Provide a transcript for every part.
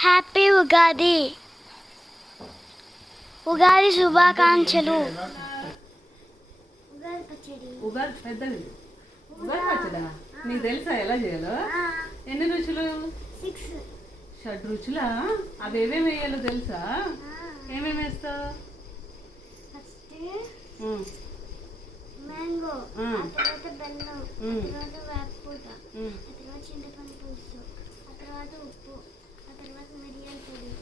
Happy Ugadi. Ugadi శుభాకాంక్షలు. ఉగాది పెద్దది. ఉగాది పచ్చడా? నీకు తెలుసా ఎలా చేయాలో? ఎన్ని రుచులు? షడ్ రుచులా? అవి ఏమేమి వేయాలో తెలుసా? ఏమేమి వేస్తావు? మ్యాంగో తర్వాత బెల్లం. తర్వాత తర్వాత చింతపండు పులుసు తర్వాత ఉప్పు ఆ తర్వాత మిరియాల పొడి ఉమ్.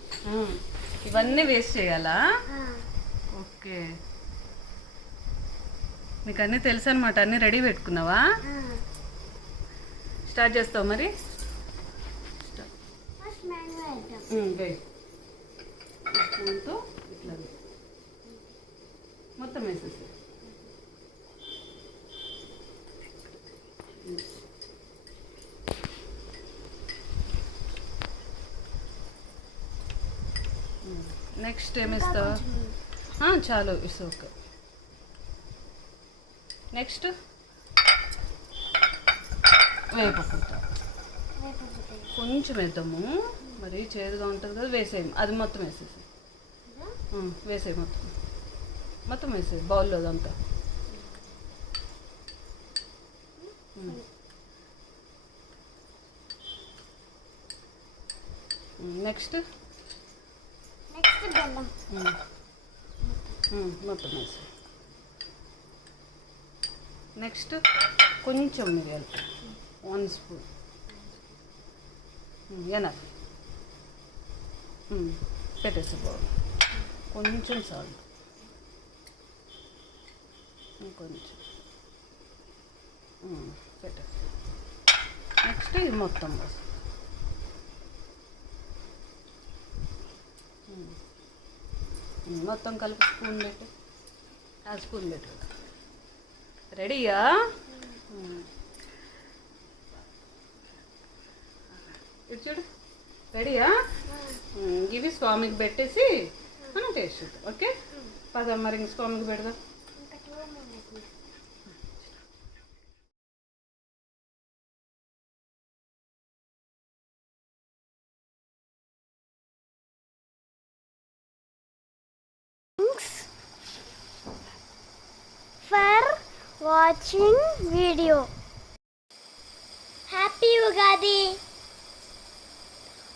ఇవన్నీ వేస్ట్ చేయాలా? ఓకే. నీకు అన్నీ తెలుసు అనమాట అన్నీ రెడీ పెట్టుకున్నావా. స్టార్ట్ చేస్తావు మరి? స్పూన్తో ఇట్లా. మొత్తం వేసేసి నెక్స్ట్ ఏమిస్తావు చాలు ఇట్స్ ఓకే నెక్స్ట్ వేపపూత వేపపూత. కొంచెం వేద్దాము. మరి చేదుగా ఉంటుంది కదా వేసేయం. అది మొత్తం వేసేసి వేసేయి మొత్తం. మొత్తం వేసేయి బౌల్లో అదంతా. నెక్స్ట్ మొత్తం వేసి నెక్స్ట్ కొంచెం మిరియాలు వన్ స్పూన్. ఎనఫ్ పెట్టేసి బౌల్ కొంచెం సాల్ట్. కొంచెం. పెట్టేసి నెక్స్ట్ ఇది మొత్తం పోసి. మొత్తం కలిపి స్పూన్ పెట్టు. ఆ స్పూన్ పెట్టు రెడీయా. ఇటు చూడు. రెడీయా? ఇవి స్వామికి పెట్టేసి మనం టేస్ట్ ఓకే? పద మరి ఇంక స్వామికి పెడదాం. Thanks for watching video happy Ugadi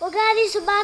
Ugadi శుభాకాంక్ష